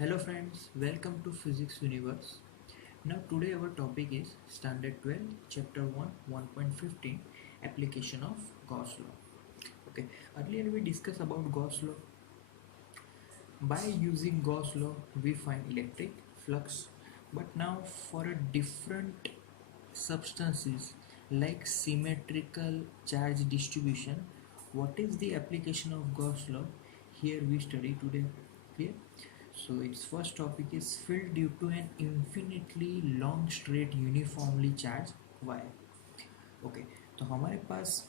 Hello friends, welcome to Physics Universe. Now today our topic is Standard 12, Chapter 1, 1.15, Application of Gauss Law. Okay, earlier we discussed about Gauss Law. By using Gauss Law, we find electric flux, but now for a different substances like symmetrical charge distribution, what is the application of Gauss Law? Here we study today. Clear? So its first topic is field due to an infinitely long straight uniformly charged wire. Okay तो हमारे पास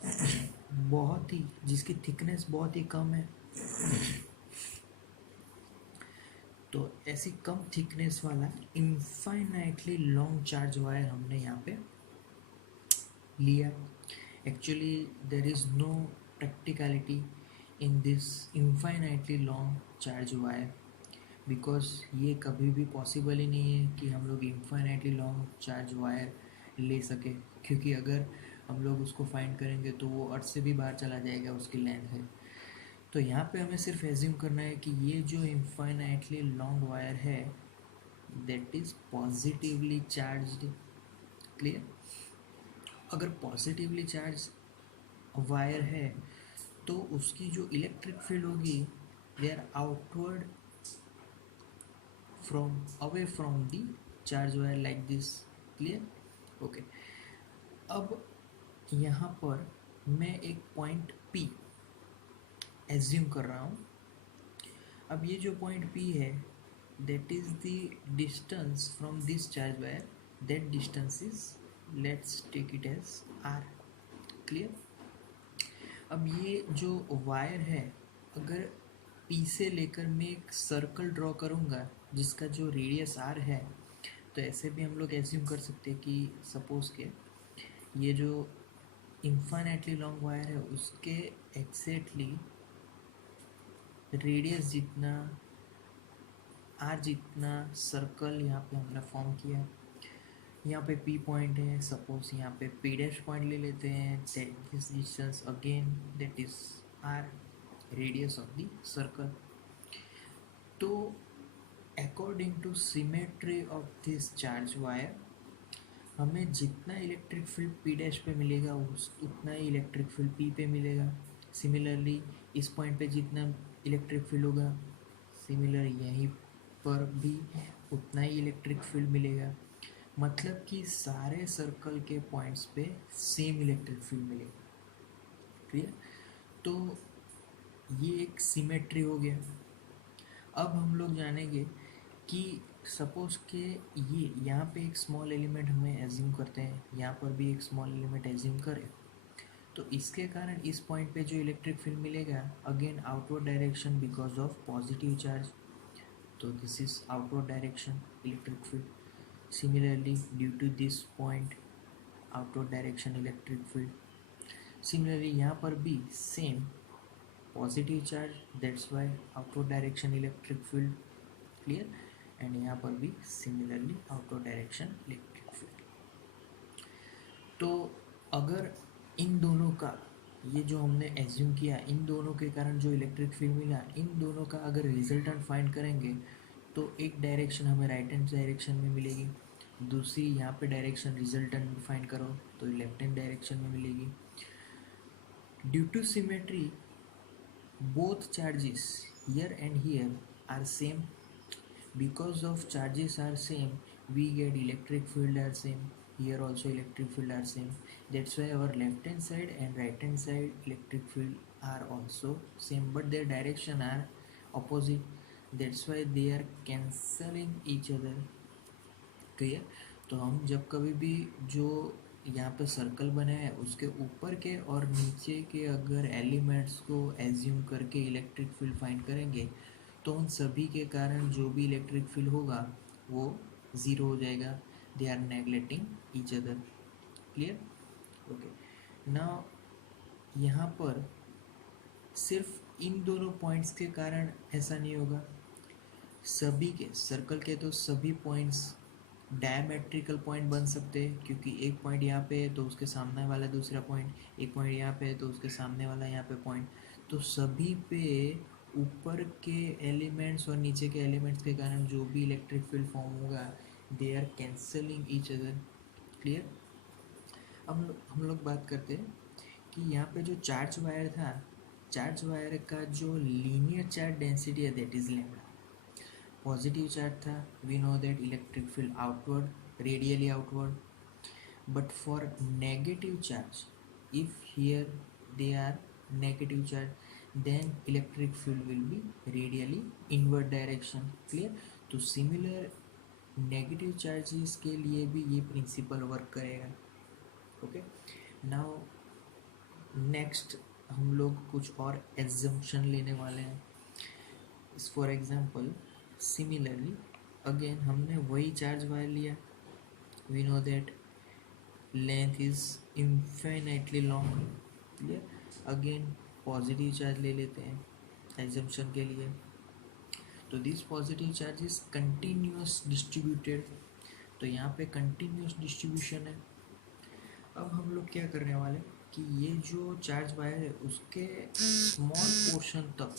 बहुत ही जिसकी thickness बहुत ही कम है, तो ऐसी कम thickness वाला इनफाइनाइटली लॉन्ग चार्ज वायर हमने यहाँ पे लिया. Actually there is no practicality in this infinitely long charge wire, because ये कभी भी पॉसिबल ही नहीं है कि हम लोग इनफाइनाइटली लॉन्ग चार्ज वायर ले सके, क्योंकि अगर हम लोग उसको फाइंड करेंगे तो वो अर्थ से भी बाहर चला जाएगा उसकी लेंथ है. तो यहाँ पे हमें सिर्फ एज्यूम करना है कि ये जो इनफाइनाइटली लॉन्ग वायर है that is positively charged. Clear? अगर पॉजिटिवली चार्ज वायर है तो उसकी जो इलेक्ट्रिक फील्ड होगी they are outward from away from the charge wire like this. Clear? Okay. अब यहाँ पर मैं एक पॉइंट P एज्यूम कर रहा हूँ. अब ये जो पॉइंट P है that is the distance from this charge wire. That distance is, let's take it as R. Clear? अब ये जो वायर है, अगर P से लेकर मैं एक सर्कल ड्रॉ करूँगा जिसका जो रेडियस R है, तो ऐसे भी हम लोग एज्यूम कर सकते हैं कि सपोज के ये जो इन्फाइनाइटली लॉन्ग वायर है उसके एग्जैक्टली रेडियस जितना R जितना सर्कल यहाँ पे हमने फॉर्म किया. यहाँ पे P पॉइंट है, सपोज यहाँ पे P डैश पॉइंट ले लेते हैं. This distance again that is R, radius of the circle. तो according to symmetry of this charge wire हमें जितना इलेक्ट्रिक फील्ड P डैश पे मिलेगा उतना ही इलेक्ट्रिक फील्ड P पे मिलेगा. सिमिलरली इस पॉइंट पे जितना इलेक्ट्रिक फील्ड होगा सिमिलर यहीं पर भी उतना ही इलेक्ट्रिक फील्ड मिलेगा. मतलब कि सारे सर्कल के पॉइंट्स पे सेम इलेक्ट्रिक फील्ड मिलेगा. क्लियर? तो ये एक सिमेट्री हो गया. अब हम लोग जानेंगे कि सपोज के ये यहाँ पे एक स्मॉल एलिमेंट हमें एज्यूम करते हैं, यहाँ पर भी एक स्मॉल एलिमेंट एज्यूम करें, तो इसके कारण इस पॉइंट पे जो इलेक्ट्रिक फील्ड मिलेगा again outward direction because of positive charge. तो this is outward direction electric field. Similarly due to this point outward direction electric field. Similarly यहाँ पर भी same positive charge, that's why outward direction electric field. Clear? And यहाँ पर भी similarly outward direction electric field. तो अगर इन दोनों का ये जो हमने एज्यूम किया, इन दोनों के कारण जो इलेक्ट्रिक फील्ड मिला, इन दोनों का अगर रिजल्टेंट फाइंड करेंगे तो एक डायरेक्शन हमें राइट हैंड डायरेक्शन में मिलेगी, दूसरी यहाँ पे डायरेक्शन रिजल्टेंट फाइंड करो तो लेफ्ट हैंड डायरेक्शन में मिलेगी. Due to symmetry both charges here and here are same. Because of charges are same, we get electric field are same, here also electric field are same. That's why our left hand side and right hand side electric field are also same, but their direction are opposite. That's why they are cancelling each other. Clear? तो हम जब कभी भी जो यहाँ पे circle बने हैं उसके ऊपर के और नीचे के अगर एलिमेंट्स को एज्यूम करके इलेक्ट्रिक फील्ड फाइंड करेंगे तो उन सभी के कारण जो भी इलेक्ट्रिक फील्ड होगा वो ज़ीरो हो जाएगा. They are neglecting each other. Clear? Okay. Now यहाँ पर सिर्फ इन दोनों पॉइंट्स के कारण ऐसा नहीं होगा, सभी के सर्कल के तो सभी पॉइंट्स डायमेट्रिकल पॉइंट बन सकते हैं, क्योंकि एक पॉइंट यहाँ पे है तो उसके सामने वाला दूसरा पॉइंट, एक पॉइंट यहाँ पे है तो उसके सामने वाला यहाँ पे पॉइंट, तो सभी पे ऊपर के एलिमेंट्स और नीचे के एलिमेंट्स के कारण जो भी इलेक्ट्रिक फील्ड फॉर्म होगा, they are cancelling each other. Clear. हम लोग बात करते हैं कि यहाँ पे जो चार्ज वायर था, चार्ज वायर का जो लीनियर चार्ज डेंसिटी है that is lambda. Positive charge था, we know that electric field outward, radially outward. But for negative charge, if here they are negative charge, then electric field will be radially inward direction. Clear. तो similar negative charges के लिए भी ये principle work करेगा. Okay. Now next हम लोग कुछ और assumption लेने वाले हैं. For example, similarly again हमने वही charge वायर लिया. We know that length is infinitely long. Clear. Again positive charge ले लेते हैं एग्जाम्पशन के लिए. तो this positive charge is continuous distributed. तो यहाँ पे कंटिन्यूस डिस्ट्रीब्यूशन है. अब हम लोग क्या करने वाले कि ये जो चार्ज वायर है उसके स्मॉल पोर्शन तक